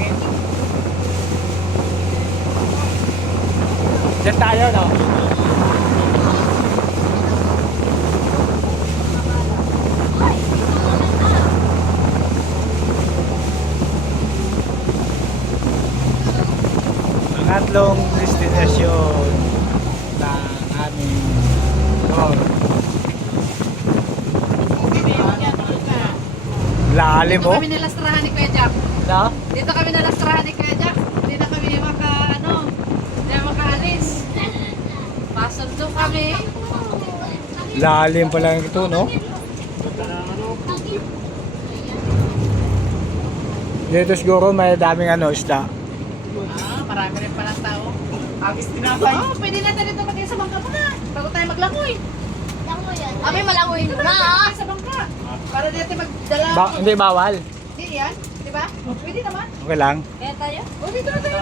hangin. Diyan tayo, no? Pangatlong destinasyon ng aming tour. Lalim Dito mo? kami nilastrahan ni Kuya Jack. No? Dito kami nilastrahan ni Kuya Jack. Hindi na kami hindi na makaalis. Pasundo kami. Lalim pa lang ito, no? Dito siguro may daming isda. Marami rin palang tao. Agis tinapay. Oo, pwede natin dito magkain sa bangka muna. Bago tayo maglangoy. Kami malangoy muna. Sa bangka. Para dito magdala. Hindi bawal. Hindi yan. Di ba? Pwede naman. Okay lang. Kaya tayo? O, dito na tayo.